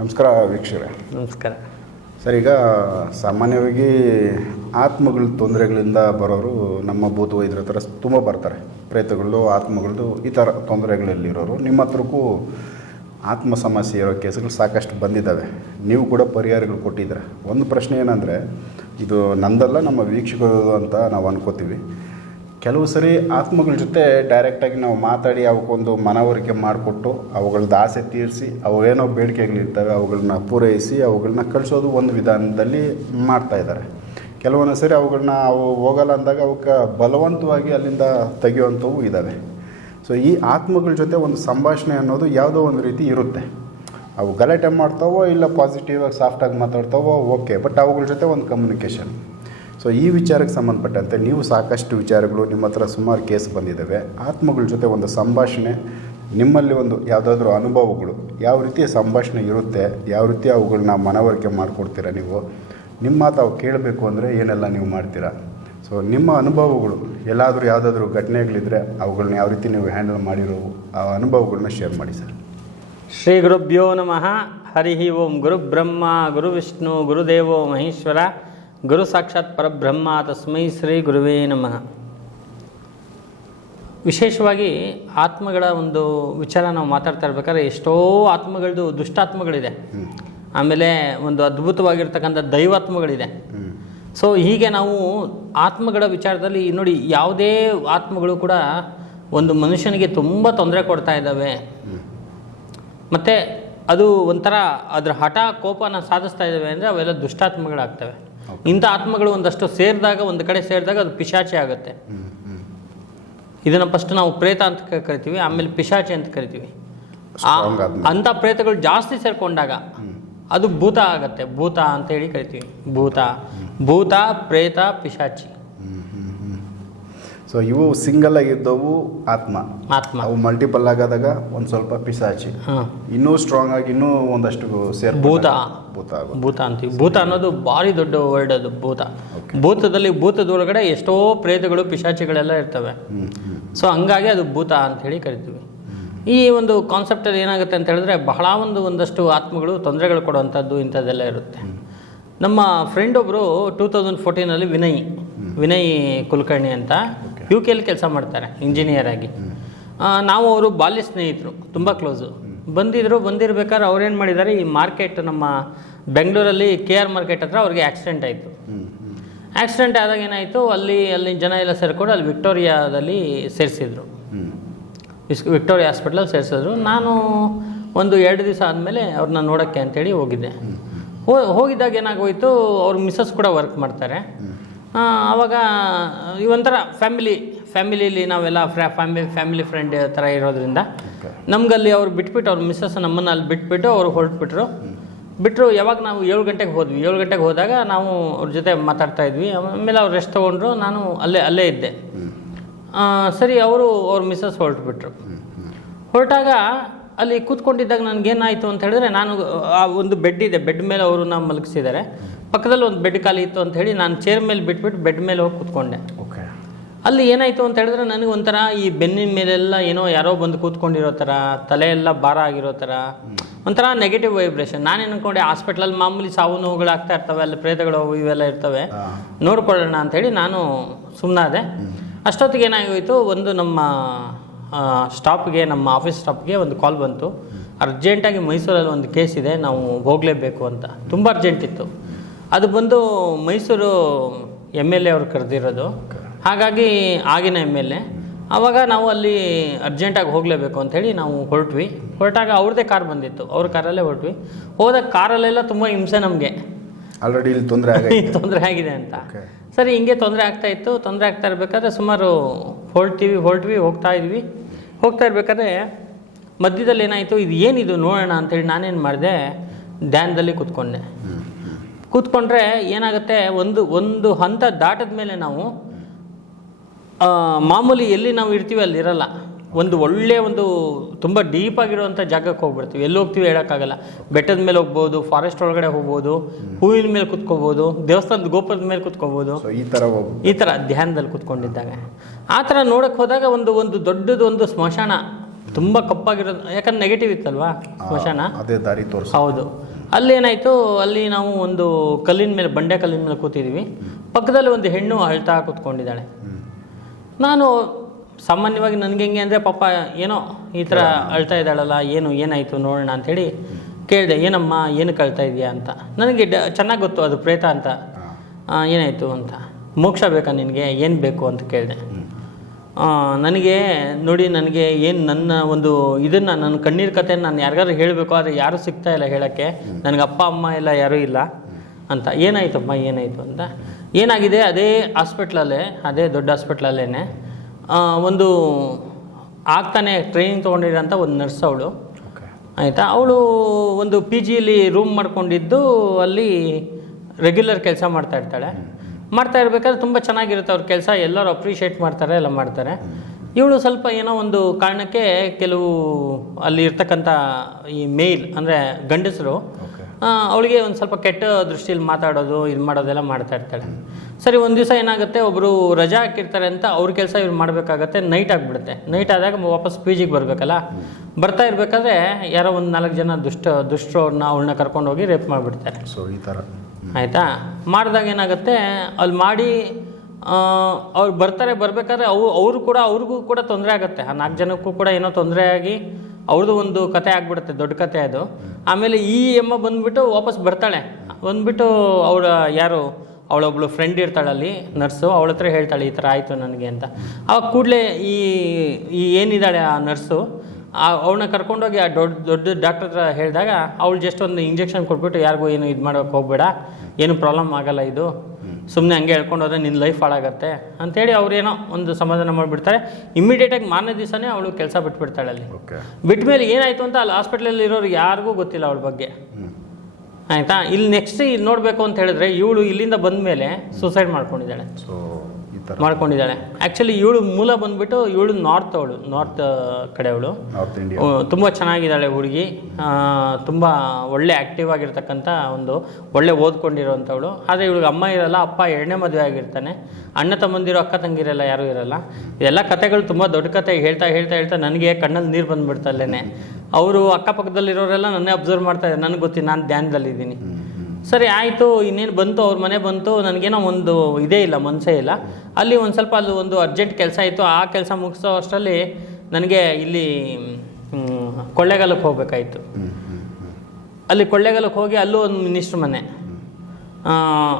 ನಮಸ್ಕಾರ ವೀಕ್ಷಕರೇ ನಮಸ್ಕಾರ. ಸರ್ ಈಗ ಸಾಮಾನ್ಯವಾಗಿ ಆತ್ಮಗಳ ತೊಂದರೆಗಳಿಂದ ಬರೋರು ನಮ್ಮ ಭೂತ ವೈದ್ಯರ ಹತ್ರ ತುಂಬ ಬರ್ತಾರೆ. ಪ್ರೇತಗಳು ಆತ್ಮಗಳದ್ದು ಈ ಥರ ತೊಂದರೆಗಳಲ್ಲಿರೋರು. ನಿಮ್ಮ ಹತ್ರಕ್ಕೂ ಆತ್ಮ ಸಮಸ್ಯೆ ಇರೋ ಕೇಸ್ಗಳು ಸಾಕಷ್ಟು ಬಂದಿದ್ದಾವೆ. ನೀವು ಕೂಡ ಪರಿಹಾರಗಳು ಕೊಟ್ಟಿದ್ದೀರ? ಒಂದು ಪ್ರಶ್ನೆ ಏನಂದರೆ ಇದು ನಂದಲ್ಲ ನಮ್ಮ ವೀಕ್ಷಕರು ಅಂತ ನಾವು ಅನ್ಕೋತೀವಿ. ಕೆಲವು ಸರಿ ಆತ್ಮಗಳ ಜೊತೆ ಡೈರೆಕ್ಟಾಗಿ ನಾವು ಮಾತಾಡಿ ಅವಕ್ಕೊಂದು ಮನವರಿಕೆ ಮಾಡಿಕೊಟ್ಟು ಅವುಗಳದ್ದು ಆಸೆ ತೀರಿಸಿ, ಅವೇನೋ ಬೇಡಿಕೆಗಳಿರ್ತವೆ ಅವುಗಳನ್ನ ಪೂರೈಸಿ ಅವುಗಳನ್ನ ಕಳಿಸೋದು ಒಂದು ವಿಧಾನದಲ್ಲಿ ಮಾಡ್ತಾ ಇದ್ದಾರೆ. ಕೆಲವೊಂದು ಸರಿ ಅವುಗಳನ್ನ ಅವು ಹೋಗಲ್ಲ ಅಂದಾಗ ಅವಕ್ಕೆ ಬಲವಂತವಾಗಿ ಅಲ್ಲಿಂದ ತೆಗೆಯುವಂಥವು ಇದ್ದಾವೆ. ಸೊ ಈ ಆತ್ಮಗಳ ಜೊತೆ ಒಂದು ಸಂಭಾಷಣೆ ಅನ್ನೋದು ಯಾವುದೋ ಒಂದು ರೀತಿ ಇರುತ್ತೆ. ಅವು ಗಲಾಟೆ ಮಾಡ್ತಾವೋ ಇಲ್ಲ ಪಾಸಿಟಿವ್ ಆಗಿ ಸಾಫ್ಟಾಗಿ ಮಾತಾಡ್ತಾವೋ ಓಕೆ ಬಟ್ ಅವುಗಳ ಜೊತೆ ಒಂದು ಕಮ್ಯುನಿಕೇಷನ್ ಸೊ ಈ ವಿಚಾರಕ್ಕೆ ಸಂಬಂಧಪಟ್ಟಂತೆ ನೀವು ಸಾಕಷ್ಟು ವಿಚಾರಗಳು ನಿಮ್ಮ ಹತ್ರ ಸುಮಾರು ಕೇಸ್ ಬಂದಿದ್ದಾವೆ. ಆತ್ಮಗಳ ಜೊತೆ ಒಂದು ಸಂಭಾಷಣೆ, ನಿಮ್ಮಲ್ಲಿ ಒಂದು ಯಾವುದಾದ್ರೂ ಅನುಭವಗಳು, ಯಾವ ರೀತಿಯ ಸಂಭಾಷಣೆ ಇರುತ್ತೆ, ಯಾವ ರೀತಿ ಅವುಗಳನ್ನ ಮನವರಿಕೆ ಮಾಡಿಕೊಡ್ತೀರಾ ನೀವು? ನಿಮ್ಮ ಮಾತು ಕೇಳಬೇಕು ಅಂದರೆ ಏನೆಲ್ಲ ನೀವು ಮಾಡ್ತೀರಾ? ಸೊ ನಿಮ್ಮ ಅನುಭವಗಳು, ಎಲ್ಲಾದರೂ ಯಾವುದಾದ್ರೂ ಘಟನೆಗಳಿದ್ದರೆ ಅವುಗಳನ್ನ ಯಾವ ರೀತಿ ನೀವು ಹ್ಯಾಂಡಲ್ ಮಾಡಿರೋ ಆ ಅನುಭವಗಳನ್ನ ಶೇರ್ ಮಾಡಿ ಸರ್. ಶ್ರೀ ಗುರುಭ್ಯೋ ನಮಃ. ಹರಿ ಓಂ ಗುರು ಬ್ರಹ್ಮ ಗುರು ವಿಷ್ಣು ಗುರುದೇವೋ ಮಹೇಶ್ವರ. ಗುರು ಸಾಕ್ಷಾತ್ ಪರಬ್ರಹ್ಮ ತಸ್ಮೈ ಶ್ರೀ ಗುರುವೇ ನಮಃ. ವಿಶೇಷವಾಗಿ ಆತ್ಮಗಳ ಒಂದು ವಿಚಾರ ನಾವು ಮಾತಾಡ್ತಾ ಇರ್ಬೇಕಾದ್ರೆ ಎಷ್ಟೋ ಆತ್ಮಗಳದ್ದು ದುಷ್ಟಾತ್ಮಗಳಿದೆ. ಆಮೇಲೆ ಒಂದು ಅದ್ಭುತವಾಗಿರ್ತಕ್ಕಂಥ ದೈವಾತ್ಮಗಳಿದೆ. ಸೊ ಹೀಗೆ ನಾವು ಆತ್ಮಗಳ ವಿಚಾರದಲ್ಲಿ ನೋಡಿ ಯಾವುದೇ ಆತ್ಮಗಳು ಕೂಡ ಒಂದು ಮನುಷ್ಯನಿಗೆ ತುಂಬ ತೊಂದರೆ ಕೊಡ್ತಾ ಇದ್ದಾವೆ. ಮತ್ತು ಅದು ಒಂಥರ ಅದರ ಹಠ ಕೋಪನ ಸಾಧಿಸ್ತಾ ಇದ್ದಾವೆ ಅಂದರೆ ಅವೆಲ್ಲ ದುಷ್ಟಾತ್ಮಗಳಾಗ್ತವೆ. ಇಂಥ ಆತ್ಮಗಳು ಒಂದಷ್ಟು ಸೇರಿದಾಗ ಒಂದು ಕಡೆ ಸೇರಿದಾಗ ಅದು ಪಿಶಾಚಿ ಆಗುತ್ತೆ. ಇದನ್ನು ಫಸ್ಟ್ ನಾವು ಪ್ರೇತ ಅಂತ ಕರಿತೀವಿ ಆಮೇಲೆ ಪಿಶಾಚಿ ಅಂತ ಕರಿತೀವಿ. ಅಂಥ ಪ್ರೇತಗಳು ಜಾಸ್ತಿ ಸೇರಿಕೊಂಡಾಗ ಅದು ಭೂತ ಆಗುತ್ತೆ. ಭೂತ ಅಂತ ಹೇಳಿ ಕರಿತೀವಿ. ಭೂತ ಭೂತ ಪ್ರೇತ ಪಿಶಾಚಿ. ಸೊ ಇವು ಸಿಂಗಲ್ ಆಗಿದ್ದವು ಆತ್ಮ. ಆತ್ಮ. ಅವು ಮಲ್ಟಿಪಲ್ ಆಗಾದಾಗ ಒಂದು ಸ್ವಲ್ಪ ಪಿಸಾಚಿ ಹಾಂ. ಇನ್ನೂ ಸ್ಟ್ರಾಂಗ್ ಆಗಿ ಇನ್ನೂ ಒಂದಷ್ಟು ಸೇರ್ ಭೂತ. ಭೂತ ಭೂತ ಅಂತೀವಿ. ಭೂತ ಅನ್ನೋದು ಭಾರಿ ದೊಡ್ಡ ವರ್ಡ್ ಅದು ಭೂತ. ಭೂತದಲ್ಲಿ ಭೂತದೊಳಗಡೆ ಎಷ್ಟೋ ಪ್ರೇತಗಳು ಪಿಶಾಚಿಗಳೆಲ್ಲ ಇರ್ತವೆ. ಸೊ ಹಂಗಾಗಿ ಅದು ಭೂತ ಅಂತ ಹೇಳಿ ಕರಿತೀವಿ. ಈ ಒಂದು ಕಾನ್ಸೆಪ್ಟಲ್ಲಿ ಏನಾಗುತ್ತೆ ಅಂತ ಹೇಳಿದ್ರೆ ಬಹಳ ಒಂದು ಒಂದಷ್ಟು ಆತ್ಮಗಳು ತೊಂದರೆಗಳು ಕೊಡುವಂಥದ್ದು ಇಂಥದ್ದೆಲ್ಲ ಇರುತ್ತೆ. ನಮ್ಮ ಫ್ರೆಂಡ್ ಒಬ್ಬರು ಟೂ ತೌಸಂಡ್ ಫೋರ್ಟೀನಲ್ಲಿ ವಿನಯ್ ವಿನಯ್ ಕುಲಕರ್ಣಿ ಅಂತ. ಯು ಕೆಯಲ್ಲಿ ಕೆಲಸ ಮಾಡ್ತಾರೆ ಇಂಜಿನಿಯರ್ ಆಗಿ. ನಾವು ಅವರು ಬಾಲ್ಯ ಸ್ನೇಹಿತರು ತುಂಬ ಕ್ಲೋಸು ಬಂದಿದ್ರು ಬಂದಿರ್ಬೇಕಾದ್ರೆ ಅವ್ರೇನು ಮಾಡಿದ್ದಾರೆ ಈ ಮಾರ್ಕೆಟ್ ನಮ್ಮ ಬೆಂಗಳೂರಲ್ಲಿ ಕೆ ಆರ್ ಮಾರ್ಕೆಟ್ ಹತ್ರ ಅವ್ರಿಗೆ ಆಕ್ಸಿಡೆಂಟ್ ಆಯಿತು. ಆಕ್ಸಿಡೆಂಟ್ ಆದಾಗ ಏನಾಯಿತು ಅಲ್ಲಿ ಅಲ್ಲಿ ಜನ ಎಲ್ಲ ಸೇರಿಕೊಂಡು ಅಲ್ಲಿ ವಿಕ್ಟೋರಿಯಾದಲ್ಲಿ ಸೇರಿಸಿದ್ರು. ವಿಸ್ ವಿಕ್ಟೋರಿಯಾ ಹಾಸ್ಪಿಟ್ಲಲ್ಲಿ ಸೇರಿಸಿದ್ರು. ನಾನು ಒಂದು ಎರಡು ದಿವಸ ಆದಮೇಲೆ ಅವ್ರನ್ನ ನೋಡೋಕ್ಕೆ ಅಂತೇಳಿ ಹೋಗಿದ್ದೆ. ಹೋಗಿದ್ದಾಗ ಏನಾಗೋಯ್ತು ಅವ್ರ ಮಿಸ್ಸಸ್ ಕೂಡ ವರ್ಕ್ ಮಾಡ್ತಾರೆ. ಆವಾಗ ಈ ಒಂಥರ ಫ್ಯಾಮಿಲಿ ಫ್ಯಾಮಿಲಿಲಿ ನಾವೆಲ್ಲ ಫ್ಯಾ ಫ್ಯಾಮಿಲಿ ಫ್ಯಾಮಿಲಿ ಫ್ರೆಂಡ್ ಥರ ಇರೋದ್ರಿಂದ ನಮಗಲ್ಲಿ ಅವ್ರು ಬಿಟ್ಬಿಟ್ಟು ಅವ್ರ ಮಿಸ್ಸಸ್ ನಮ್ಮನ್ನು ಅಲ್ಲಿ ಬಿಟ್ಬಿಟ್ಟು ಅವ್ರು ಹೊರಟ್ಬಿಟ್ರು. ಬಿಟ್ಟರು ಯಾವಾಗ ನಾವು ಏಳು ಗಂಟೆಗೆ ಹೋದ್ವಿ. ಏಳು ಗಂಟೆಗೆ ಹೋದಾಗ ನಾವು ಅವ್ರ ಜೊತೆ ಮಾತಾಡ್ತಾ ಇದ್ವಿ. ಆಮೇಲೆ ಅವ್ರು ರೆಸ್ಟ್ ತೊಗೊಂಡ್ರು. ನಾನು ಅಲ್ಲೇ ಅಲ್ಲೇ ಇದ್ದೆ. ಸರಿ ಅವರು ಅವ್ರ ಮಿಸ್ಸಸ್ ಹೊರಟ್ಬಿಟ್ರು. ಹೊರಟಾಗ ಅಲ್ಲಿ ಕೂತ್ಕೊಂಡಿದ್ದಾಗ ನನಗೇನಾಯಿತು ಅಂತ ಹೇಳಿದ್ರೆ ನಾನು ಆ ಒಂದು ಬೆಡ್ ಇದೆ. ಬೆಡ್ ಮೇಲೆ ಅವರು ನಾವು ಮಲಗಿಸಿದ್ದಾರೆ. ಪಕ್ಕದಲ್ಲಿ ಒಂದು ಬೆಡ್ ಖಾಲಿ ಇತ್ತು ಅಂತ ಹೇಳಿ ನಾನು ಚೇರ್ ಮೇಲೆ ಬಿಟ್ಬಿಟ್ಟು ಬೆಡ್ ಮೇಲೆ ಹೋಗಿ ಕೂತ್ಕೊಂಡೆ. ಓಕೆ ಅಲ್ಲಿ ಏನಾಯಿತು ಅಂತ ಹೇಳಿದ್ರೆ ನನಗೆ ಒಂಥರ ಈ ಬೆನ್ನಿನ ಮೇಲೆಲ್ಲ ಏನೋ ಯಾರೋ ಬಂದು ಕೂತ್ಕೊಂಡಿರೋ ಥರ ತಲೆ ಎಲ್ಲ ಭಾರ ಆಗಿರೋ ಥರ ಒಂಥರ ನೆಗೆಟಿವ್ ವೈಬ್ರೇಷನ್ ನಾನು ಅನ್ಕೊಂಡೆ ಹಾಸ್ಪಿಟ್ಲಲ್ಲಿ ಮಾಮೂಲಿ ಸಾವು ನೋವುಗಳು ಆಗ್ತಾ ಇರ್ತವೆ ಅಲ್ಲಿ ಪ್ರೇತಗಳು ಅವು ಇವೆಲ್ಲ ಇರ್ತವೆ. ನೋಡ್ಕೊಳ್ಳೋಣ ಅಂಥೇಳಿ ನಾನು ಸುಮ್ಮನಾದೆ ಅಷ್ಟೊತ್ತಿಗೆ ಏನಾಗೋಯಿತು ಒಂದು ನಮ್ಮ ಸ್ಟಾಪ್ಗೆ ನಮ್ಮ ಆಫೀಸ್ ಸ್ಟಾಪ್ಗೆ ಒಂದು ಕಾಲ್ ಬಂತು. ಅರ್ಜೆಂಟಾಗಿ ಮೈಸೂರಲ್ಲಿ ಒಂದು ಕೇಸ್ ಇದೆ ನಾವು ಹೋಗಲೇಬೇಕು ಅಂತ. ತುಂಬ ಅರ್ಜೆಂಟ್ ಇತ್ತು. ಅದು ಬಂದು ಮೈಸೂರು ಎಂ ಎಲ್ ಎ ಅವ್ರು ಕರೆದಿರೋದು. ಹಾಗಾಗಿ ಆಗಿನ ಎಂ ಎಲ್ ಎ. ಆವಾಗ ನಾವು ಅಲ್ಲಿ ಅರ್ಜೆಂಟಾಗಿ ಹೋಗಲೇಬೇಕು ಅಂಥೇಳಿ ನಾವು ಹೊರಟ್ವಿ. ಹೊರಟಾಗ ಅವ್ರದ್ದೇ ಕಾರ್ ಬಂದಿತ್ತು. ಅವ್ರ ಕಾರಲ್ಲೇ ಹೊರಟ್ವಿ. ಹೋದಾಗ ಕಾರಲ್ಲೆಲ್ಲ ತುಂಬ ಹಿಂಸೆ ನಮಗೆ. ಆಲ್ರೆಡಿ ಇಲ್ಲಿ ತೊಂದರೆ ತೊಂದರೆ ಆಗಿದೆ ಅಂತ. ಸರಿ ಹಿಂಗೆ ತೊಂದರೆ ಆಗ್ತಾ ಇತ್ತು. ತೊಂದರೆ ಆಗ್ತಾ ಇರಬೇಕಾದ್ರೆ ಸುಮಾರು ಹೊರಡ್ತೀವಿ ಹೊರಟ್ವಿ ಹೋಗ್ತಾ ಇದ್ವಿ. ಹೋಗ್ತಾ ಇರ್ಬೇಕಾದ್ರೆ ಮಧ್ಯದಲ್ಲಿ ಏನಾಯಿತು? ಇದು ಏನಿದು ನೋಡೋಣ ಅಂತೇಳಿ ನಾನೇನು ಮಾಡಿದೆ? ಧ್ಯಾನದಲ್ಲಿ ಕೂತ್ಕೊಂಡೆ. ಕೂತ್ಕೊಂಡ್ರೆ ಏನಾಗುತ್ತೆ ಒಂದು ಒಂದು ಹಂತ ದಾಟದ ಮೇಲೆ ನಾವು ಮಾಮೂಲಿ ಎಲ್ಲಿ ನಾವು ಇರ್ತೀವಿ ಅಲ್ಲಿ ಇರಲ್ಲ. ಒಂದು ಒಳ್ಳೆಯ ಒಂದು ತುಂಬ ಡೀಪ್ ಆಗಿರುವಂಥ ಜಾಗಕ್ಕೆ ಹೋಗ್ಬಿಡ್ತೀವಿ. ಎಲ್ಲಿ ಹೋಗ್ತೀವಿ ಹೇಳೋಕ್ಕಾಗಲ್ಲ. ಬೆಟ್ಟದ ಮೇಲೆ ಹೋಗ್ಬೋದು ಫಾರೆಸ್ಟ್ ಒಳಗಡೆ ಹೋಗ್ಬೋದು ಹೂವಿನ ಮೇಲೆ ಕುತ್ಕೋಬೋದು ದೇವಸ್ಥಾನದ ಗೋಪುರದ ಮೇಲೆ ಕುತ್ಕೋಬೋದು. ಈ ಥರ ಈ ಥರ ಧ್ಯಾನದಲ್ಲಿ ಕುತ್ಕೊಂಡಿದ್ದಾಗ. ಆ ಥರ ನೋಡೋಕ್ಕೆ ಹೋದಾಗ ಒಂದು ಒಂದು ದೊಡ್ಡದು ಒಂದು ಸ್ಮಶಾನ ತುಂಬ ಕಪ್ಪಾಗಿರೋದು. ಯಾಕಂದ್ರೆ ನೆಗೆಟಿವ್ ಇತ್ತಲ್ವಾ ಸ್ಮಶಾನ? ಅದೇ ದಾರಿ ತೋರಿಸಿ ಹೌದು. ಅಲ್ಲಿ ಏನಾಯಿತು ಅಲ್ಲಿ ನಾವು ಒಂದು ಕಲ್ಲಿನ ಮೇಲೆ, ಬಂಡೆ ಕಲ್ಲಿನ ಮೇಲೆ ಕೂತಿದ್ವಿ. ಪಕ್ಕದಲ್ಲಿ ಒಂದು ಹೆಣ್ಣು ಅಳ್ತಾ ಕೂತ್ಕೊಂಡಿದ್ದಾಳೆ. ನಾನು ಸಾಮಾನ್ಯವಾಗಿ ನನಗೆ ಹೆಂಗೆ ಅಂದರೆ, ಪಾಪ ಏನೋ ಈ ಥರ ಅಳ್ತಾ ಇದ್ದಾಳಲ್ಲ, ಏನು ಏನಾಯಿತು ನೋಡೋಣ ಅಂಥೇಳಿ ಕೇಳಿದೆ. ಏನಮ್ಮ ಏನಕ್ಕೆ ಅಳ್ತಾ ಇದೆಯಾ ಅಂತ. ನನಗೆ ಡ, ಚೆನ್ನಾಗಿ ಗೊತ್ತು, ಅದು ಪ್ರೇತ ಅಂತ. ಏನಾಯಿತು ಅಂತ. ಮೋಕ್ಷ ಬೇಕಾ ನಿನಗೆ? ಏನು ಬೇಕು ಅಂತ ಕೇಳಿದೆ. ನನಗೆ ನೋಡಿ ನನಗೆ ಏನು ನನ್ನ ಒಂದು ಇದನ್ನು ನನ್ನ ಕಣ್ಣೀರು ಕತೆ ನಾನು ಯಾರಿಗಾರು ಹೇಳಬೇಕು ಆದರೆ ಯಾರೂ ಸಿಗ್ತಾ ಇಲ್ಲ ಹೇಳೋಕ್ಕೆ. ನನಗೆ ಅಪ್ಪ ಅಮ್ಮ ಎಲ್ಲ ಯಾರೂ ಇಲ್ಲ ಅಂತ. ಏನಾಯ್ತಮ್ಮ ಏನಾಯಿತು ಅಂತ? ಏನಾಗಿದೆ ಅದೇ ಹಾಸ್ಪಿಟ್ಲಲ್ಲೇ ಅದೇ ದೊಡ್ಡ ಹಾಸ್ಪಿಟ್ಲಲ್ಲೇ ಒಂದು ಆಗ್ತಾನೆ ಟ್ರೈನಿಂಗ್ ತೊಗೊಂಡಿರೋಂಥ ಒಂದು ನರ್ಸ್ ಅವಳು. ಆಯಿತಾ? ಅವಳು ಒಂದು ಪಿ ಜಿಯಲ್ಲಿ ರೂಮ್ ಮಾಡ್ಕೊಂಡಿದ್ದು ಅಲ್ಲಿ ರೆಗ್ಯುಲರ್ ಕೆಲಸ ಮಾಡ್ತಾ ಇರ್ತಾಳೆ. ಮಾಡ್ತಾ ಇರ್ಬೇಕಾದ್ರೆ ತುಂಬ ಚೆನ್ನಾಗಿರುತ್ತೆ ಅವ್ರ ಕೆಲಸ. ಎಲ್ಲರೂ ಅಪ್ರಿಷಿಯೇಟ್ ಮಾಡ್ತಾರೆ ಎಲ್ಲ ಮಾಡ್ತಾರೆ. ಇವಳು ಸ್ವಲ್ಪ ಏನೋ ಒಂದು ಕಾರಣಕ್ಕೆ ಕೆಲವು ಅಲ್ಲಿ ಇರ್ತಕ್ಕಂಥ ಈ ಮೇಲ್ ಅಂದರೆ ಗಂಡಸರು ಅವಳಿಗೆ ಒಂದು ಸ್ವಲ್ಪ ಕೆಟ್ಟ ದೃಷ್ಟಿಯಲ್ಲಿ ಮಾತಾಡೋದು ಇದು ಮಾಡೋದೆಲ್ಲ ಮಾಡ್ತಾ ಇರ್ತಾಳೆ. ಸರಿ ಒಂದು ದಿವಸ ಏನಾಗುತ್ತೆ ಒಬ್ಬರು ರಜಾ ಹಾಕಿರ್ತಾರೆ ಅಂತ ಅವ್ರ ಕೆಲಸ ಇವ್ರು ಮಾಡಬೇಕಾಗತ್ತೆ ನೈಟ್ ಆಗಿಬಿಡುತ್ತೆ. ನೈಟ್ ಆದಾಗ ವಾಪಸ್ ಪಿ ಜಿಗೆ ಬರಬೇಕಲ್ಲ? ಬರ್ತಾ ಇರಬೇಕಾದ್ರೆ ಯಾರೋ ಒಂದು ನಾಲ್ಕು ಜನ ದುಷ್ಟ ದುಷ್ಟರು ಅವ್ರನ್ನ ಅವಳನ್ನ ಕರ್ಕೊಂಡೋಗಿ ರೇಪ್ ಮಾಡಿಬಿಡ್ತಾರೆ. ಸೊ ಈ ಥರ ಆಯಿತಾ? ಮಾಡಿದಾಗ ಏನಾಗುತ್ತೆ, ಅಲ್ಲಿ ಮಾಡಿ ಅವ್ರು ಬರ್ತಾರೆ, ಬರಬೇಕಾದ್ರೆ ಅವು, ಅವರು ಕೂಡ, ಅವ್ರಿಗೂ ಕೂಡ ತೊಂದರೆ ಆಗುತ್ತೆ. ಆ ನಾಲ್ಕು ಜನಕ್ಕೂ ಕೂಡ ಏನೋ ತೊಂದರೆ ಆಗಿ ಅವ್ರದ್ದು ಒಂದು ಕತೆ ಆಗಿಬಿಡುತ್ತೆ, ದೊಡ್ಡ ಕತೆ ಅದು. ಆಮೇಲೆ ಈ ಎಮ್ಮ ಬಂದುಬಿಟ್ಟು ವಾಪಸ್ ಬರ್ತಾಳೆ. ಬಂದ್ಬಿಟ್ಟು ಅವಳ ಯಾರು, ಅವಳೊಬ್ಳು ಫ್ರೆಂಡ್ ಇರ್ತಾಳಲ್ಲಿ ನರ್ಸು ಅವಳ ಹತ್ರ ಹೇಳ್ತಾಳೆ, ಈ ಥರ ಆಯಿತು ನನಗೆ ಅಂತ. ಆವಾಗ ಕೂಡಲೇ ಈ ಈ ಏನಿದ್ದಾಳೆ ಆ ನರ್ಸು ಅವಳನ್ನ ಕರ್ಕೊಂಡೋಗಿ ಆ ದೊಡ್ಡ ದೊಡ್ಡ ಡಾಕ್ಟರ್ ಹತ್ರ ಹೇಳಿದಾಗ ಅವಳು ಜಸ್ಟ್ ಒಂದು ಇಂಜೆಕ್ಷನ್ ಕೊಟ್ಬಿಟ್ಟು ಯಾರಿಗೂ ಏನು ಇದು ಮಾಡೋಕೆ ಹೋಗ್ಬೇಡ ಏನು ಪ್ರಾಬ್ಲಮ್ ಆಗಲ್ಲ ಇದು. ಸುಮ್ಮನೆ ಹಂಗೆ ಹೇಳ್ಕೊಂಡು ಹೋದ್ರೆ ನಿನ್ನ ಲೈಫ್ ಹಾಳಾಗತ್ತೆ ಅಂತೇಳಿ ಅವ್ರೇನೋ ಒಂದು ಸಮಾಧಾನ ಮಾಡಿಬಿಡ್ತಾರೆ. ಇಮ್ಮಿಡಿಯೇಟಾಗಿ ಮಾರನೇ ದಿವಸನೇ ಅವಳು ಕೆಲಸ ಬಿಟ್ಬಿಡ್ತಾಳೆ ಅಲ್ಲಿ. ಬಿಟ್ಟ ಮೇಲೆ ಏನಾಯಿತು ಅಂತ ಅಲ್ಲಿ ಹಾಸ್ಪಿಟ್ಲಲ್ಲಿ ಇರೋರು ಯಾರಿಗೂ ಗೊತ್ತಿಲ್ಲ ಅವಳ ಬಗ್ಗೆ. ಆಯಿತಾ? ಇಲ್ಲಿ ನೆಕ್ಸ್ಟ್ ಇಲ್ಲಿ ನೋಡಬೇಕು ಅಂತ ಹೇಳಿದ್ರೆ ಇವಳು ಇಲ್ಲಿಂದ ಬಂದ ಮೇಲೆ ಸೂಸೈಡ್ ಮಾಡ್ಕೊಂಡಿದ್ದಾಳೆ. ಸೊ ಈ ಥರ ಮಾಡ್ಕೊಂಡಿದ್ದಾಳೆ. ಆ್ಯಕ್ಚುಲಿ ಇವಳು ಮೂಲ ಬಂದ್ಬಿಟ್ಟು ಇವಳು ನಾರ್ತ್ ಅವಳು ನಾರ್ತ್ ಕಡೆ ಅವಳು. ನಾರ್ತ್ ಇಂಡಿಯಾ ತುಂಬ ಚೆನ್ನಾಗಿದ್ದಾಳೆ ಹುಡುಗಿ. ತುಂಬ ಒಳ್ಳೆ ಆ್ಯಕ್ಟಿವ್ ಆಗಿರ್ತಕ್ಕಂಥ ಒಂದು ಒಳ್ಳೆ ಓದ್ಕೊಂಡಿರೋವಂಥವಳು. ಆದರೆ ಇವಳಿಗೆ ಅಮ್ಮ ಇರಲ್ಲ ಅಪ್ಪ ಎರಡನೇ ಮದುವೆ ಆಗಿರ್ತಾನೆ. ಅಣ್ಣ ತಮ್ಮಂದಿರೋ ಅಕ್ಕ ತಂಗಿರಲ್ಲ ಯಾರೂ ಇರಲ್ಲ. ಇದೆಲ್ಲ ಕತೆಗಳು ತುಂಬ ದೊಡ್ಡ ಕತೆ ಹೇಳ್ತಾ ಹೇಳ್ತಾ ಹೇಳ್ತಾ ನನಗೆ ಕಣ್ಣಲ್ಲಿ ನೀರು ಬಂದ್ಬಿಡ್ತಲ್ಲೇನೆ ಅವರು ಅಕ್ಕಪಕ್ಕದಲ್ಲಿರೋರೆಲ್ಲ ನನ್ನೇ ಅಬ್ಸರ್ವ್ ಮಾಡ್ತಾ ಇದ್ದಾರೆ. ನನಗೆ ಗೊತ್ತಿ ನಾನು ಧ್ಯಾನದಲ್ಲಿದ್ದೀನಿ. ಸರಿ, ಆಯಿತು, ಇನ್ನೇನು ಬಂತು, ಅವ್ರ ಮನೆ ಬಂತು, ನನಗೇನೋ ಒಂದು ಇದೇ ಇಲ್ಲ ಮನಸ್ಸೇ ಇಲ್ಲ. ಅಲ್ಲಿ ಒಂದು ಸ್ವಲ್ಪ ಅಲ್ಲಿ ಒಂದು ಅರ್ಜೆಂಟ್ ಕೆಲಸ ಇತ್ತು, ಆ ಕೆಲಸ ಮುಗಿಸೋ ಅಷ್ಟರಲ್ಲಿ ನನಗೆ ಇಲ್ಲಿ ಕೊಳ್ಳೆಗಾಲಕ್ಕೆ ಹೋಗ್ಬೇಕಾಯಿತು. ಅಲ್ಲಿ ಕೊಳ್ಳೇಗಾಲಕ್ಕೆ ಹೋಗಿ ಅಲ್ಲೂ ಒಂದು ಮಿನಿಸ್ಟ್ರ್ ಮನೆ.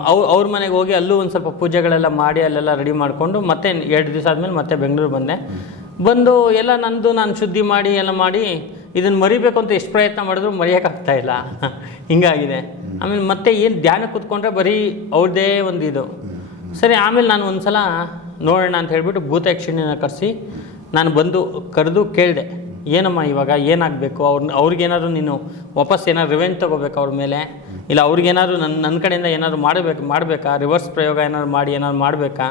ಅವ್ ಅವ್ರ ಮನೆಗೆ ಹೋಗಿ ಅಲ್ಲೂ ಒಂದು ಸ್ವಲ್ಪ ಪೂಜೆಗಳೆಲ್ಲ ಮಾಡಿ, ಅಲ್ಲೆಲ್ಲ ರೆಡಿ ಮಾಡಿಕೊಂಡು ಮತ್ತೆ ಎರಡು ದಿವಸ ಆದಮೇಲೆ ಮತ್ತೆ ಬೆಂಗಳೂರು ಬಂದೆ. ಬಂದು ಎಲ್ಲ ನಂದು, ನಾನು ಶುದ್ಧಿ ಮಾಡಿ, ಎಲ್ಲ ಮಾಡಿ ಇದನ್ನು ಮರಿಬೇಕು ಅಂತ ಎಷ್ಟು ಪ್ರಯತ್ನ ಮಾಡಿದ್ರು ಮರೆಯೋಕ್ಕಾಗ್ತಾಯಿಲ್ಲ ಹಿಂಗಾಗಿದೆ. ಆಮೇಲೆ ಮತ್ತೆ ಏನು ಧ್ಯಾನ ಕೂತ್ಕೊಂಡ್ರೆ ಬರೀ ಅವ್ರದ್ದೇ ಒಂದು ಇದು. ಸರಿ, ಆಮೇಲೆ ನಾನು ಒಂದು ಸಲ ನೋಡೋಣ ಅಂತ ಹೇಳಿಬಿಟ್ಟು ಭೂತ ಯಕ್ಷಿಣಿನ ಕರೆಸಿ ನಾನು ಬಂದು ಕರೆದು ಕೇಳಿದೆ, ಏನಮ್ಮ ಇವಾಗ ಏನಾಗಬೇಕು? ಅವ್ರನ್ನ ಅವ್ರಿಗೇನಾದ್ರು ನೀನು ವಾಪಸ್ ಏನಾದ್ರು ರಿವೆಂಜ್ ತೊಗೋಬೇಕು ಅವ್ರ ಮೇಲೆ? ಇಲ್ಲ, ಅವ್ರಿಗೇನಾದ್ರು ನನ್ನ ನನ್ನ ಕಡೆಯಿಂದ ಏನಾದ್ರು ಮಾಡಬೇಕು, ಮಾಡಬೇಕಾ? ರಿವರ್ಸ್ ಪ್ರಯೋಗ ಏನಾದ್ರು ಮಾಡಿ, ಏನಾದ್ರು ಮಾಡಬೇಕಾ?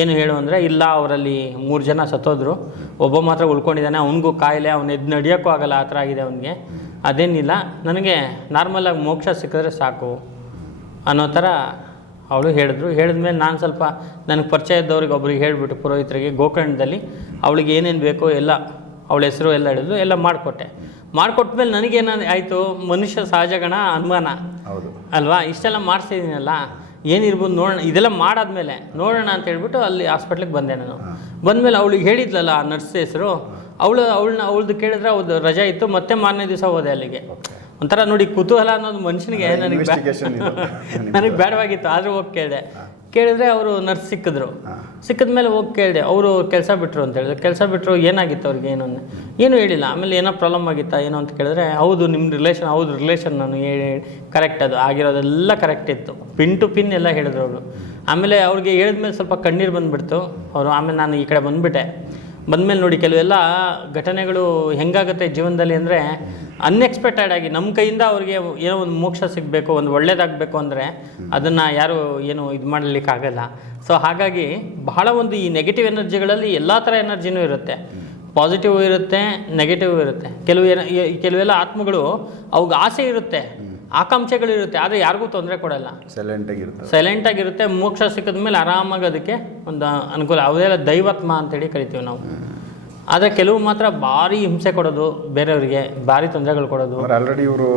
ಏನು ಹೇಳು ಅಂದರೆ, ಇಲ್ಲ, ಅವರಲ್ಲಿ ಮೂರು ಜನ ಸತ್ತೋದ್ರು. ಒಬ್ಬ ಮಾತ್ರ ಉಳ್ಕೊಂಡಿದ್ದಾನೆ, ಅವನಿಗೂ ಕಾಯಿಲೆ, ಅವ್ನು ಎದ್ದು ನಡೆಯೋಕ್ಕೂ ಆಗಲ್ಲ, ಆ ಥರ ಆಗಿದೆ ಅವನಿಗೆ. ಅದೇನಿಲ್ಲ ನನಗೆ ನಾರ್ಮಲಾಗಿ ಮೋಕ್ಷ ಸಿಕ್ಕಿದ್ರೆ ಸಾಕು ಅನ್ನೋ ಥರ ಅವಳು ಹೇಳಿದ್ರು. ಹೇಳಿದ್ಮೇಲೆ ನಾನು ಸ್ವಲ್ಪ ನನಗೆ ಪರಿಚಯ ಇದ್ದವ್ರಿಗೆ ಒಬ್ರಿಗೆ ಹೇಳಿಬಿಟ್ಟು ಪುರೋಹಿತರಿಗೆ ಗೋಕರ್ಣದಲ್ಲಿ ಅವಳಿಗೆ ಏನೇನು ಬೇಕೋ ಎಲ್ಲ ಅವಳ ಹೆಸರು ಎಲ್ಲ ಹೇಳಿದ್ರು ಎಲ್ಲ ಮಾಡಿಕೊಟ್ಟೆ. ಮಾಡಿಕೊಟ್ಮೇಲೆ ನನಗೇನ ಆಯಿತು ಮನುಷ್ಯ ಸಹಜ ಗಣ ಅನುಮಾನ. ಹೌದು. ಅಲ್ವಾ? ಇಷ್ಟೆಲ್ಲ ಮಾಡಿಸ್ತಿದ್ದೀನಲ್ಲ ಏನಿರ್ಬೋದು ನೋಡೋಣ ಇದೆಲ್ಲ ಮಾಡಾದ್ಮೇಲೆ ನೋಡೋಣ ಅಂತ ಹೇಳ್ಬಿಟ್ಟು ಅಲ್ಲಿ ಹಾಸ್ಪಿಟ್ಲಿಗೆ ಬಂದೆ ನಾನು. ಬಂದಮೇಲೆ ಅವಳಿಗೆ ಹೇಳಿದ್ಲಲ್ಲ ಆ ನರ್ಸ್ ಹೆಸರು ಅವಳು ಅವಳನ್ನ ಅವಳದು ಕೇಳಿದ್ರೆ ಅವ್ದು ರಜಾ ಇತ್ತು ಮತ್ತೆ ಮಾರನೇ ದಿವಸ ಹೋದೆ ಅಲ್ಲಿಗೆ. ಒಂಥರ ನೋಡಿ ಕುತೂಹಲ ಅನ್ನೋದು ಮನುಷ್ಯನಿಗೆ ನನಗೆ ನನಗೆ ಬೇಡವಾಗಿತ್ತು ಆದರೂ ಹೋಗಿ ಕೇಳಿದೆ. ಕೇಳಿದ್ರೆ ಅವರು ನರ್ಸ್ ಸಿಕ್ಕಿದ್ರು. ಸಿಕ್ಕಿದ ಮೇಲೆ ಹೋಗಿ ಕೇಳಿದೆ ಅವರು ಕೆಲಸ ಬಿಟ್ಟರು ಅಂತ ಹೇಳಿದ್ರು. ಕೆಲಸ ಬಿಟ್ಟರು ಏನಾಗಿತ್ತು ಅವ್ರಿಗೆ ಏನು ಏನು ಏನೂ ಹೇಳಿಲ್ಲ. ಆಮೇಲೆ ಏನೋ ಪ್ರಾಬ್ಲಮ್ ಆಗಿತ್ತಾ ಏನೋ ಅಂತ ಕೇಳಿದ್ರೆ ಹೌದು ನಿಮ್ಮ ರಿಲೇಷನ್ ಹೌದು ರಿಲೇಷನ್ ನಾನು ಕರೆಕ್ಟ್ ಅದು ಆಗಿರೋದೆಲ್ಲ ಕರೆಕ್ಟ್ ಇತ್ತು. ಪಿನ್ ಟು ಪಿನ್ ಎಲ್ಲ ಹೇಳಿದ್ರು ಅವರು. ಆಮೇಲೆ ಅವ್ರಿಗೆ ಹೇಳಿದ್ಮೇಲೆ ಸ್ವಲ್ಪ ಕಣ್ಣೀರು ಬಂದುಬಿಡ್ತು. ಅವರು ಆಮೇಲೆ ನಾನು ಈ ಕಡೆ ಬಂದುಬಿಟ್ಟೆ. ಬಂದಮೇಲೆ ನೋಡಿ ಕೆಲವೆಲ್ಲ ಘಟನೆಗಳು ಹೆಂಗಾಗುತ್ತೆ ಜೀವನದಲ್ಲಿ ಅಂದರೆ ಅನ್ಎಕ್ಸ್ಪೆಕ್ಟೆಡ್ ಆಗಿ ನಮ್ಮ ಕೈಯಿಂದ ಅವ್ರಿಗೆ ಏನೋ ಒಂದು ಮೋಕ್ಷ ಸಿಗಬೇಕು, ಒಂದು ಒಳ್ಳೇದಾಗಬೇಕು ಅಂದರೆ ಅದನ್ನು ಯಾರು ಏನು ಇದು ಮಾಡಲಿಕ್ಕಾಗಲ್ಲ. ಸೊ ಹಾಗಾಗಿ ಬಹಳ ಒಂದು ಈ ನೆಗೆಟಿವ್ ಎನರ್ಜಿಗಳಲ್ಲಿ ಎಲ್ಲ ಥರ ಎನರ್ಜಿನೂ ಇರುತ್ತೆ. ಪಾಸಿಟಿವ್ ಇರುತ್ತೆ ನೆಗೆಟಿವ್ ಇರುತ್ತೆ. ಕೆಲವು ಕೆಲವೆಲ್ಲ ಆತ್ಮಗಳು ಅವ್ಗೆ ಆಸೆ ಇರುತ್ತೆ. ಆಕಾಂಕ್ಷೆಗಳು ಇರುತ್ತೆ ಆದರೆ ಯಾರಿಗೂ ತೊಂದರೆ ಕೊಡಲ್ಲ. ಸೈಲೆಂಟಾಗಿರುತ್ತೆ ಸೈಲೆಂಟ್ ಆಗಿರುತ್ತೆ ಮೋಕ್ಷ ಸಿಕ್ಕಿದ ಮೇಲೆ ಆರಾಮಾಗಿ ಅದಕ್ಕೆ ಒಂದು ಅನುಕೂಲ ಅವೆಲ್ಲ ದೈವತ್ಮ ಅಂತೇಳಿ ಕರಿತೀವಿ ನಾವು. ಆದರೆ ಕೆಲವು ಮಾತ್ರ ಭಾರಿ ಹಿಂಸೆ ಕೊಡೋದು ಬೇರೆಯವರಿಗೆ ಭಾರಿ ತೊಂದರೆಗಳು ಕೊಡೋದು. ಅವ್ರು ಆಲ್ರೆಡಿ ಇವರು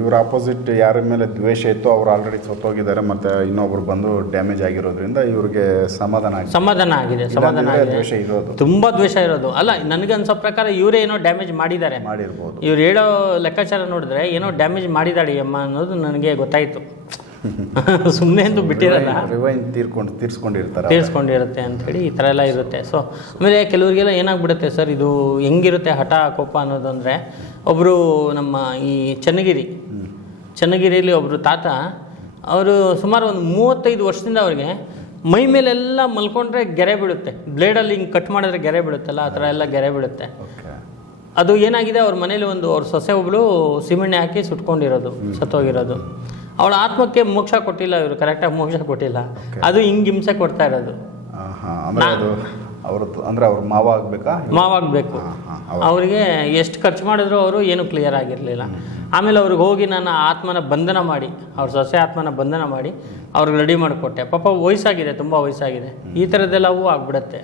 ಇವ್ರ ಆಪೋಸಿಟ್ ಯಾರ ಮೇಲೆ ದ್ವೇಷ ಇತ್ತು ಅವ್ರು ಆಲ್ರೆಡಿ ಸತ್ತೋಗಿದ್ದಾರೆ ಮತ್ತೆ ಇನ್ನೊಬ್ರು ಬಂದು ಡ್ಯಾಮೇಜ್ ಆಗಿರೋದ್ರಿಂದ ಇವ್ರಿಗೆ ಸಮಾಧಾನ ಆಗಿದೆ. ಸಮಾಧಾನ ಆಗಿದೆ ಸಮಾಧಾನ ಆಗಿದೆ. ದ್ವೇಷ ಇರೋದು. ತುಂಬ ದ್ವೇಷ ಇರೋದು. ಅಲ್ಲ ನನಗೆ ಅನ್ಸೋ ಪ್ರಕಾರ ಇವರೇ ಏನೋ ಡ್ಯಾಮೇಜ್ ಮಾಡಿದ್ದಾರೆ. ಮಾಡಿರ್ಬೋದು. ಇವ್ರು ಹೇಳೋ ಲೆಕ್ಕಾಚಾರ ನೋಡಿದ್ರೆ ಏನೋ ಡ್ಯಾಮೇಜ್ ಮಾಡಿದಾಳೆ ಅಮ್ಮ ಅನ್ನೋದು ನನಗೆ ಗೊತ್ತಾಯಿತು. ಸುಮ್ಮನೆ ಅಂತೂ ಬಿಟ್ಟಿರಲ್ಲ. ರಿವೈನ್ ತೀರ್ಕೊಂಡು ತೀರ್ಸ್ಕೊಂಡಿರ್ತಾರೆ ತೀರಿಸ್ಕೊಂಡಿರುತ್ತೆ ಅಂಥೇಳಿ ಈ ಥರ ಎಲ್ಲ ಇರುತ್ತೆ. ಸೊ ಆಮೇಲೆ ಕೆಲವರಿಗೆಲ್ಲ ಏನಾಗ್ಬಿಡುತ್ತೆ ಸರ್ ಇದು ಹೆಂಗಿರುತ್ತೆ ಹಠ ಕೋಪ ಅನ್ನೋದು ಅಂದರೆ ಒಬ್ಬರು ನಮ್ಮ ಈ ಚನ್ನಗಿರಿ ಚನ್ನಗಿರಿಯಲ್ಲಿ ಒಬ್ಬರು ತಾತ ಅವರು ಸುಮಾರು ಒಂದು ಮೂವತ್ತೈದು ವರ್ಷದಿಂದ ಅವ್ರಿಗೆ ಮೈ ಮೇಲೆಲ್ಲ ಮಲ್ಕೊಂಡ್ರೆ ಗೆರೆ ಬೀಳುತ್ತೆ. ಬ್ಲೇಡಲ್ಲಿ ಹಿಂಗೆ ಕಟ್ ಮಾಡಿದ್ರೆ ಗೆರೆ ಬೀಳುತ್ತಲ್ಲ ಆ ಥರ ಎಲ್ಲ ಗೆರೆ ಬೀಳುತ್ತೆ. ಅದು ಏನಾಗಿದೆ ಅವ್ರ ಮನೇಲಿ ಒಂದು ಅವ್ರ ಸೊಸೆ ಒಬ್ಬಳು ಸಿಮೆಣ್ಣೆ ಹಾಕಿ ಸುಟ್ಕೊಂಡಿರೋದು ಸತ್ತೋಗಿರೋದು. ಅವಳ ಆತ್ಮಕ್ಕೆ ಮೋಕ್ಷ ಕೊಟ್ಟಿಲ್ಲ ಇವರು ಕರೆಕ್ಟಾಗಿ ಮೋಕ್ಷ ಕೊಟ್ಟಿಲ್ಲ. ಅದು ಹಿಂಗೆ ಹಿಂಸೆ ಕೊಡ್ತಾ ಇರೋದು. ಅವ್ರದ್ದು ಅಂದರೆ ಅವ್ರ ಮಾವ ಆಗ್ಬೇಕಾ? ಮಾವಾಗಬೇಕು. ಆಗಬೇಕು ಅವರಿಗೆ ಎಷ್ಟು ಖರ್ಚು ಮಾಡಿದ್ರು ಅವರು ಏನು ಕ್ಲಿಯರ್ ಆಗಿರಲಿಲ್ಲ. ಆಮೇಲೆ ಅವ್ರಿಗೆ ಹೋಗಿ ನಾನು ಆತ್ಮನ ಬಂಧನ ಮಾಡಿ ಅವ್ರ ಸೊಸೆ ಆತ್ಮನ ಬಂಧನ ಮಾಡಿ ಅವ್ರಿಗೆ ರೆಡಿ ಮಾಡಿಕೊಟ್ಟೆ. ಪಾಪ ವಯಸ್ಸಾಗಿದೆ ತುಂಬ ವಯಸ್ಸಾಗಿದೆ. ಈ ಥರದ್ದೆಲ್ಲವೂ ಆಗ್ಬಿಡತ್ತೆ.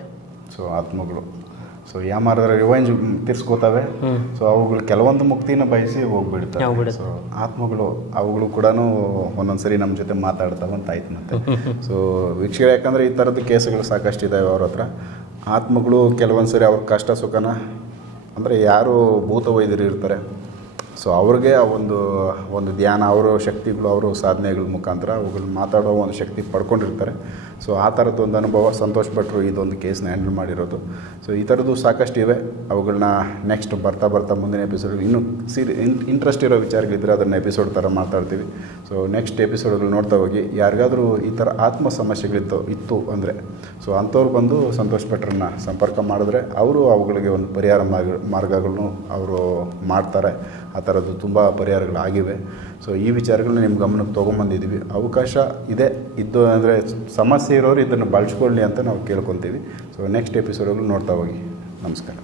ಸೊ ಆತ್ಮಗಳು. ಸೊ ಯಾಮಾರಿದ್ರೆ ರಿವೈಂಜ್ ತೀರ್ಸ್ಕೋತವೆ. ಸೊ ಅವುಗಳು ಕೆಲವೊಂದು ಮುಕ್ತಿನ ಬಯಸಿ ಹೋಗ್ಬಿಡ್ತಾವೆ. ಸೊ ಆತ್ಮಗಳು ಅವುಗಳು ಕೂಡ ಒಂದೊಂದ್ಸರಿ ನಮ್ಮ ಜೊತೆ ಮಾತಾಡ್ತಾವೆ ಅಂತ ಆಯ್ತು ಮತ್ತೆ. ಸೊ ವೀಕ್ಷಕರು ಯಾಕಂದರೆ ಈ ಥರದ್ದು ಕೇಸುಗಳು ಸಾಕಷ್ಟು ಇದ್ದಾವೆ ಅವ್ರ ಹತ್ರ. ಆತ್ಮಗಳು ಕೆಲವೊಂದ್ಸರಿ ಅವ್ರ ಕಷ್ಟ ಸುಖನ ಅಂದರೆ ಯಾರು ಭೂತ ವೈದ್ಯರು ಇರ್ತಾರೆ. ಸೊ ಅವ್ರಿಗೆ ಆ ಒಂದು ಒಂದು ಧ್ಯಾನ, ಅವರ ಶಕ್ತಿಗಳು, ಅವರು ಸಾಧನೆಗಳ ಮುಖಾಂತರ ಅವುಗಳು ಮಾತಾಡೋ ಒಂದು ಶಕ್ತಿ ಪಡ್ಕೊಂಡಿರ್ತಾರೆ. ಸೊ ಆ ಥರದ್ದು ಒಂದು ಅನುಭವ ಸಂತೋಷ್ ಇದೊಂದು ಕೇಸ್ನ ಹ್ಯಾಂಡಲ್ ಮಾಡಿರೋದು. ಸೊ ಈ ಥರದ್ದು ಸಾಕಷ್ಟು ಇವೆ. ಅವುಗಳನ್ನ ನೆಕ್ಸ್ಟ್ ಬರ್ತಾ ಬರ್ತಾ ಮುಂದಿನ ಎಪಿಸೋಡ್ ಇನ್ನೂ ಸೀರಿ ಇಂಟ್ರೆಸ್ಟ್ ಇರೋ ವಿಚಾರಗಳಿದ್ದರೆ ಅದನ್ನು ಎಪಿಸೋಡ್ ಥರ ಮಾತಾಡ್ತೀವಿ ಸೊ ನೆಕ್ಸ್ಟ್ ಎಪಿಸೋಡ್ಗಳು ನೋಡ್ತಾ ಹೋಗಿ, ಯಾರಿಗಾದರೂ ಈ ಥರ ಆತ್ಮ ಸಮಸ್ಯೆಗಳಿತ್ತು, ಇತ್ತು ಅಂದರೆ ಸೊ ಅಂಥವ್ರು ಬಂದು ಸಂತೋಷ್ ಭಟ್ರನ್ನ ಸಂಪರ್ಕ ಮಾಡಿದ್ರೆ, ಅವರು ಅವುಗಳಿಗೆ ಒಂದು ಪರಿಹಾರ ಮಾರ್ಗ ಮಾರ್ಗಗಳನ್ನು ಅವರು ಮಾಡ್ತಾರೆ. ಆ ಥರದ್ದು ತುಂಬ ಪರಿಹಾರಗಳಾಗಿವೆ. ಸೊ ಈ ವಿಚಾರಗಳನ್ನ ನಿಮ್ಮ ಗಮನಕ್ಕೆ ತೊಗೊಂಬಂದಿದ್ದೀವಿ ಅವಕಾಶ ಇದೆ. ಇದ್ದು ಅಂದರೆ ಸಮಸ್ಯೆ ಇರೋರು ಇದನ್ನು ಬಳಸ್ಕೊಳ್ಳಿ ಅಂತ ನಾವು ಕೇಳ್ಕೊತೀವಿ. ಸೊ ನೆಕ್ಸ್ಟ್ ಎಪಿಸೋಡ್ಗಳು ನೋಡ್ತಾ ಹೋಗಿ. ನಮಸ್ಕಾರ.